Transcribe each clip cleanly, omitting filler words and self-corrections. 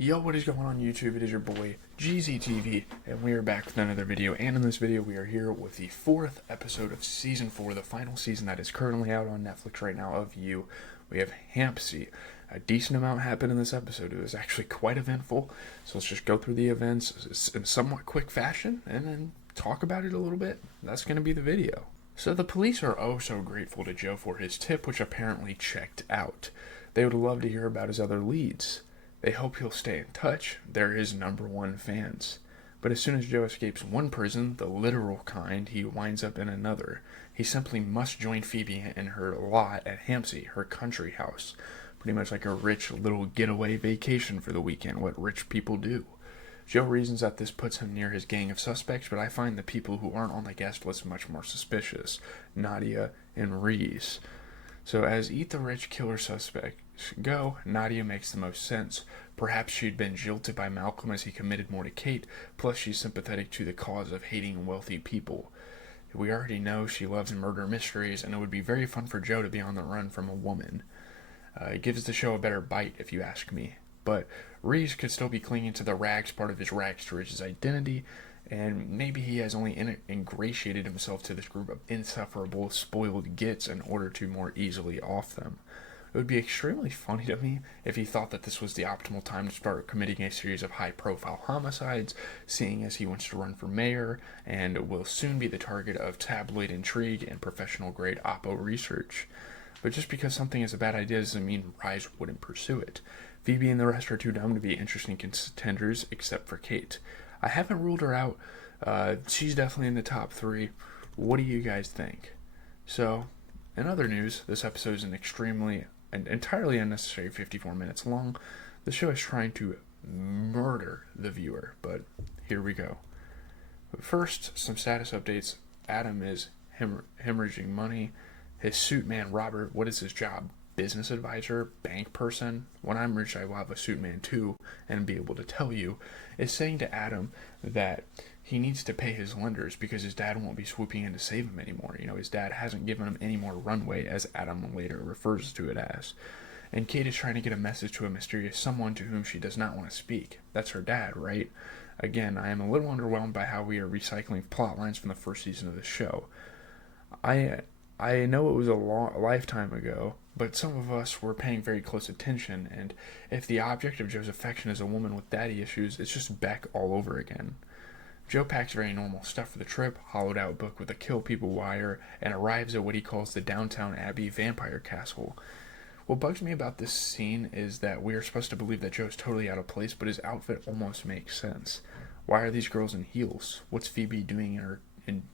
Yo, what is going on YouTube? It is your boy GZTV, and we are back with another video. And in this video, we are here with the 4th episode of Season 4, the final season that is currently out on Netflix right now of You. We have Hampsie. A decent amount happened in this episode. It was actually quite eventful. So let's just go through the events in somewhat quick fashion, and then talk about it a little bit. That's going to be the video. So the police are oh so grateful to Joe for his tip, which apparently checked out. They would love to hear about his other leads. They hope he'll stay in touch. They're his #1 fans. But as soon as Joe escapes one prison, the literal kind, he winds up in another. He simply must join Phoebe in her lot at Hampsie, her country house. Pretty much like a rich little getaway vacation for the weekend, what rich people do. Joe reasons that this puts him near his gang of suspects, but I find the people who aren't on the guest list much more suspicious. Nadia and Reese. So as eat the rich killer suspects go, Nadia makes the most sense. Perhaps she'd been jilted by Malcolm as he committed more to Kate, plus she's sympathetic to the cause of hating wealthy people. We already know she loves murder mysteries, and it would be very fun for Joe to be on the run from a woman. It gives the show a better bite, if you ask me. But Reese could still be clinging to the rags part of his rags to riches identity, and maybe he has only ingratiated himself to this group of insufferable, spoiled gits in order to more easily off them. It would be extremely funny to me if he thought that this was the optimal time to start committing a series of high-profile homicides, seeing as he wants to run for mayor and will soon be the target of tabloid intrigue and professional-grade Oppo research. But just because something is a bad idea doesn't mean Rise wouldn't pursue it. Phoebe and the rest are too dumb to be interesting contenders, except for Kate. I haven't ruled her out. She's definitely in the top 3. What do you guys think? So, in other news, this episode is an entirely unnecessary 54 minutes long. The show is trying to murder the viewer, but here we go. But first, some status updates. Adam is hemorrhaging money. His suit man, Robert, what is his job? Business advisor, bank person. When I'm rich, I will have a suit man too, and be able to tell you, is saying to Adam that he needs to pay his lenders because his dad won't be swooping in to save him anymore. You know, his dad hasn't given him any more runway, as Adam later refers to it as. And Kate is trying to get a message to a mysterious someone to whom she does not want to speak. That's her dad, right? Again, I am a little underwhelmed by how we are recycling plot lines from the first season of the show. I know it was a lifetime ago, but some of us were paying very close attention, and if the object of Joe's affection is a woman with daddy issues, it's just Beck all over again. Joe packs very normal stuff for the trip, hollowed out book with a kill people wire, and arrives at what he calls the Downtown Abbey vampire castle. What bugs me about this scene is that we are supposed to believe that Joe's totally out of place, but his outfit almost makes sense. Why are these girls in heels? What's Phoebe doing in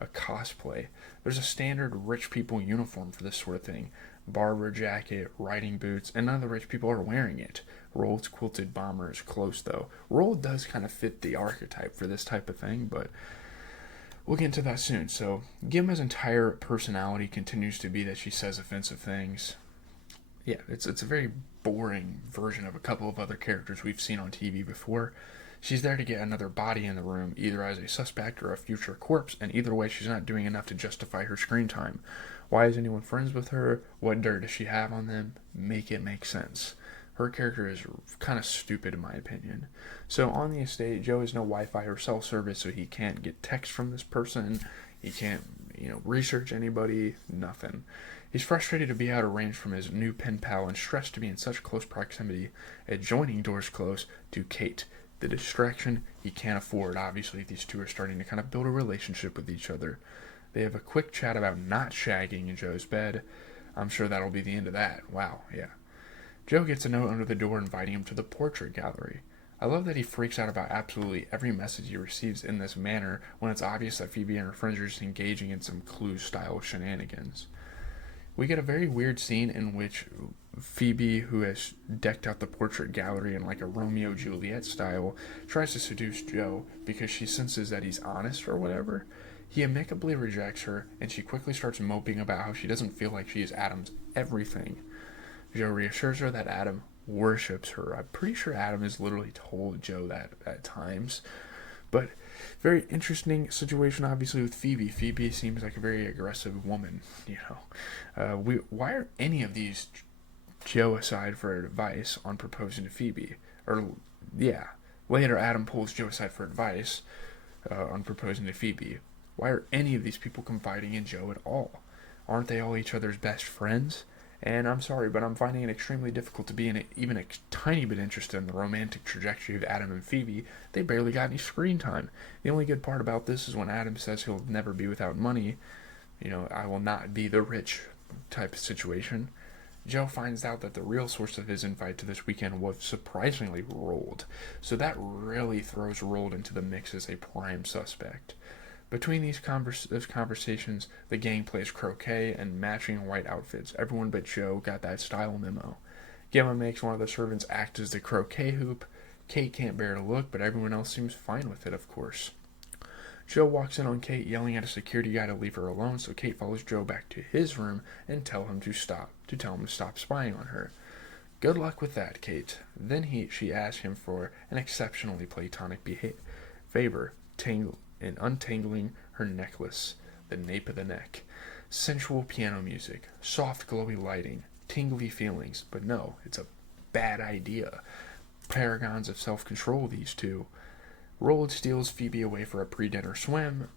a cosplay? There's a standard rich people uniform for this sort of thing. Barber jacket, riding boots, and none of the rich people are wearing it. Roald's quilted bomber is close, though. Roald does kind of fit the archetype for this type of thing, but we'll get into that soon. So, Gimma's entire personality continues to be that she says offensive things. Yeah, it's a very boring version of a couple of other characters we've seen on TV before. She's there to get another body in the room, either as a suspect or a future corpse, and either way she's not doing enough to justify her screen time. Why is anyone friends with her? What dirt does she have on them? Make it make sense. Her character is kind of stupid in my opinion. So on the estate, Joe has no Wi-Fi or cell service, so he can't get text from this person. He can't, research anybody, nothing. He's frustrated to be out of range from his new pen pal and stressed to be in such close proximity, adjoining doors close, to Kate. The distraction he can't afford. Obviously, these two are starting to kind of build a relationship with each other. They have a quick chat about not shagging in Joe's bed. I'm sure that'll be the end of that. Wow, yeah. Joe gets a note under the door inviting him to the portrait gallery. I love that he freaks out about absolutely every message he receives in this manner when it's obvious that Phoebe and her friends are just engaging in some Clue-style shenanigans. We get a very weird scene in which Phoebe, who has decked out the portrait gallery in like a Romeo-Juliet style, tries to seduce Joe because she senses that he's honest or whatever. He amicably rejects her, and she quickly starts moping about how she doesn't feel like she is Adam's everything. Joe reassures her that Adam worships her. I'm pretty sure Adam has literally told Joe that at times. But very interesting situation, obviously, with Phoebe. Phoebe seems like a very aggressive woman, why are any of these Joe aside for advice on proposing to Phoebe? Or, yeah. Later, Adam pulls Joe aside for advice on proposing to Phoebe. Why are any of these people confiding in Joe at all? Aren't they all each other's best friends? And I'm sorry, but I'm finding it extremely difficult to be even a tiny bit interested in the romantic trajectory of Adam and Phoebe. They barely got any screen time. The only good part about this is when Adam says he'll never be without money. I will not be the rich type of situation. Joe finds out that the real source of his invite to this weekend was surprisingly Roald, so that really throws Roald into the mix as a prime suspect. Between those conversations, the gang plays croquet and matching white outfits. Everyone but Joe got that style memo. Gemma makes one of the servants act as the croquet hoop. Kate can't bear to look, but everyone else seems fine with it, of course. Joe walks in on Kate, yelling at a security guy to leave her alone, so Kate follows Joe back to his room and tell him to stop spying on her. Good luck with that, Kate. Then she asks him for an exceptionally platonic favor, in untangling her necklace, the nape of the neck. Sensual piano music, soft glowy lighting, tingly feelings, but no, it's a bad idea. Paragons of self-control, these two. Roald steals Phoebe away for a pre-dinner swim,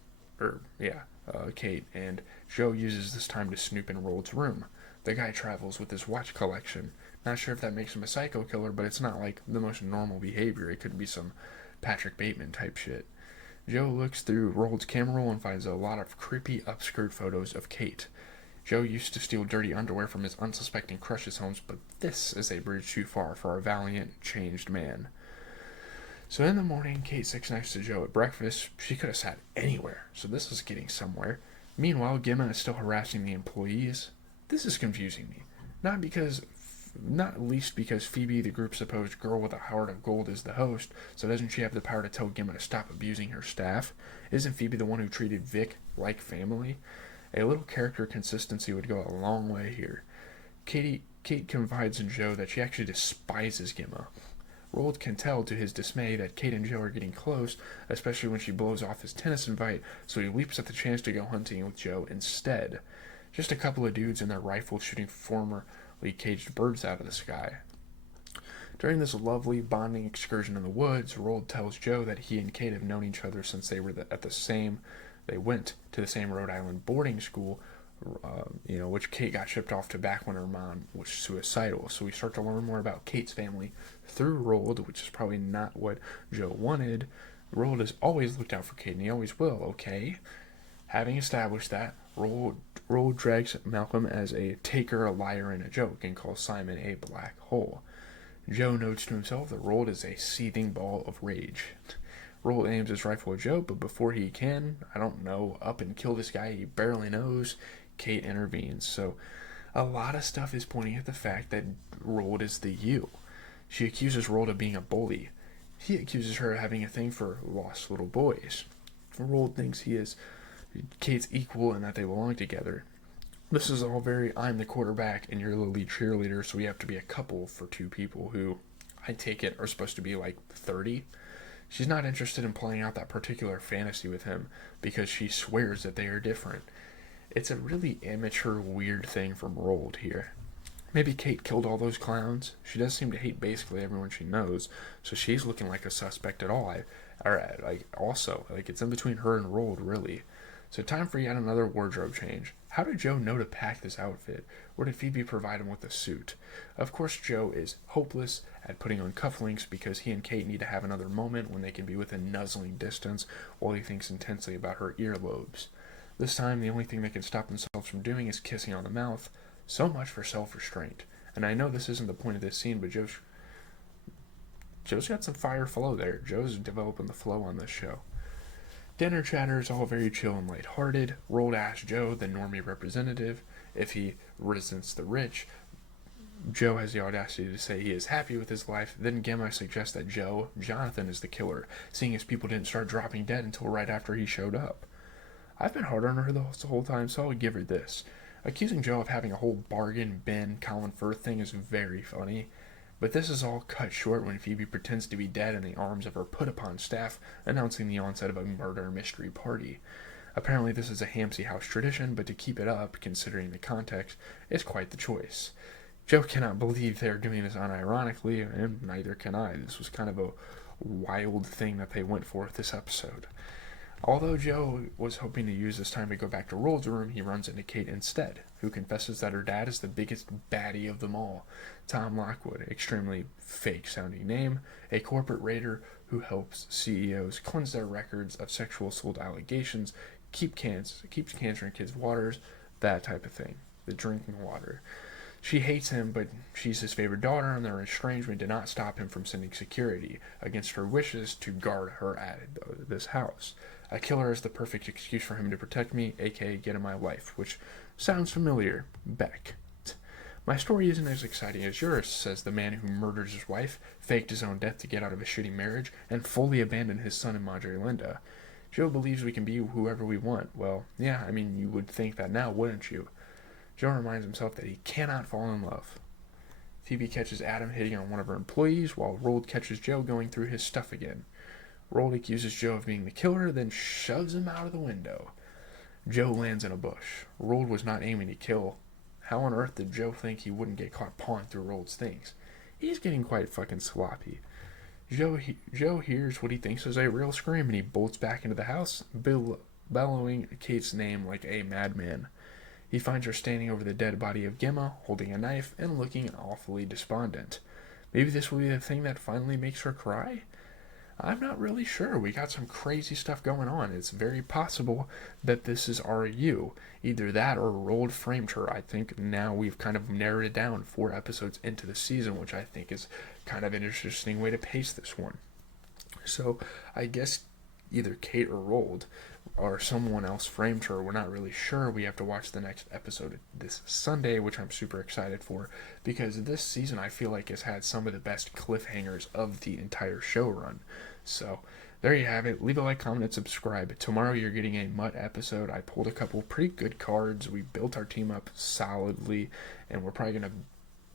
Kate, and Joe uses this time to snoop in Roald's room. The guy travels with his watch collection. Not sure if that makes him a psycho killer, but it's not like the most normal behavior. It could be some Patrick Bateman type shit. Joe looks through Roald's camera roll and finds a lot of creepy upskirt photos of Kate. Joe used to steal dirty underwear from his unsuspecting crush's homes, but this is a bridge too far for a valiant, changed man. So in the morning, Kate sits next to Joe at breakfast. She could have sat anywhere, so this is getting somewhere. Meanwhile, Gemma is still harassing the employees. This is confusing me. Not least because Phoebe, the group's supposed girl with a heart of gold, is the host, so doesn't she have the power to tell Gemma to stop abusing her staff? Isn't Phoebe the one who treated Vic like family? A little character consistency would go a long way here. Kate confides in Joe that she actually despises Gemma. Roald can tell to his dismay that Kate and Joe are getting close, especially when she blows off his tennis invite, so he leaps at the chance to go hunting with Joe instead. Just a couple of dudes and their rifles shooting formerly caged birds out of the sky. During this lovely bonding excursion in the woods, Roald tells Joe that he and Kate have known each other since they went to the same Rhode Island boarding school, which Kate got shipped off to back when her mom was suicidal. So we start to learn more about Kate's family through Roald, which is probably not what Joe wanted. Roald has always looked out for Kate, and he always will, okay? Having established that, Roald drags Malcolm as a taker, a liar, and a joke, and calls Simon a black hole. Joe notes to himself that Roald is a seething ball of rage. Roald aims his rifle at Joe, but before he can, up and kill this guy he barely knows, Kate intervenes. So a lot of stuff is pointing at the fact that Roald is the you. She accuses Roald of being a bully. He accuses her of having a thing for lost little boys. Roald thinks he is Kate's equal and that they belong together. This is all very, I'm the quarterback and you're the lead cheerleader, so we have to be a couple for two people who, I take it, are supposed to be like 30. She's not interested in playing out that particular fantasy with him because she swears that they are different. It's a really immature, weird thing from Roald here. Maybe Kate killed all those clowns. She does seem to hate basically everyone she knows, so she's looking like a suspect at all. It's in between her and Roald, really. So time for yet another wardrobe change. How did Joe know to pack this outfit? Or did Phoebe provide him with a suit? Of course, Joe is hopeless at putting on cufflinks because he and Kate need to have another moment when they can be within nuzzling distance while he thinks intensely about her earlobes. This time, the only thing they can stop themselves from doing is kissing on the mouth. So much for self-restraint. And I know this isn't the point of this scene, but Joe's got some fire flow there. Joe's developing the flow on this show. Dinner chatter is all very chill and lighthearted. Roald asks Joe, the normie representative, if he resents the rich. Joe has the audacity to say he is happy with his life. Then Gemma suggests that Jonathan, is the killer, seeing as people didn't start dropping dead until right after he showed up. I've been hard on her the whole time, so I'll give her this. Accusing Joe of having a whole bargain bin Colin Firth thing is very funny. But this is all cut short when Phoebe pretends to be dead in the arms of her put-upon staff, announcing the onset of a murder mystery party. Apparently this is a Hampsie house tradition, but to keep it up, considering the context, is quite the choice. Joe cannot believe they're doing this unironically, and neither can I. This was kind of a wild thing that they went for this episode. Although Joe was hoping to use this time to go back to Roald's room, he runs into Kate instead, who confesses that her dad is the biggest baddie of them all. Tom Lockwood, extremely fake-sounding name, a corporate raider who helps CEOs cleanse their records of sexual assault allegations, keeps cancer in kids' waters, that type of thing. The drinking water. She hates him, but she's his favorite daughter, and their estrangement did not stop him from sending security against her wishes to guard her at this house. I kill her as the perfect excuse for him to protect me, aka get in my life, which sounds familiar. Beck. My story isn't as exciting as yours, says the man who murdered his wife, faked his own death to get out of a shitty marriage, and fully abandoned his son and Madre Linda. Joe believes we can be whoever we want. Well, yeah, I mean, you would think that now, wouldn't you? Joe reminds himself that he cannot fall in love. Phoebe catches Adam hitting on one of her employees, while Roald catches Joe going through his stuff again. Roald accuses Joe of being the killer, then shoves him out of the window. Joe lands in a bush. Roald was not aiming to kill. How on earth did Joe think he wouldn't get caught pawing through Roald's things? He's getting quite fucking sloppy. Joe hears what he thinks is a real scream, and he bolts back into the house, bellowing Kate's name like a madman. He finds her standing over the dead body of Gemma, holding a knife, and looking awfully despondent. Maybe this will be the thing that finally makes her cry? I'm not really sure. We got some crazy stuff going on. It's very possible that this is RU. Either that or Roald framed her. I think now we've kind of narrowed it down 4 episodes into the season, which I think is kind of an interesting way to pace this one. So I guess either Kate or Roald or someone else framed her. We're not really sure. We have to watch the next episode this Sunday, which I'm super excited for, because this season I feel like has had some of the best cliffhangers of the entire show run. So there you have it. Leave a like, comment, and subscribe. Tomorrow you're getting a Mutt episode. I pulled a couple pretty good cards. We built our team up solidly, and we're probably going to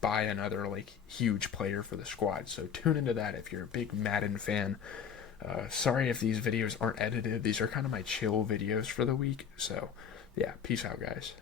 buy another huge player for the squad. So tune into that if you're a big Madden fan. Sorry if these videos aren't edited. These are kind of my chill videos for the week. So, yeah, peace out, guys.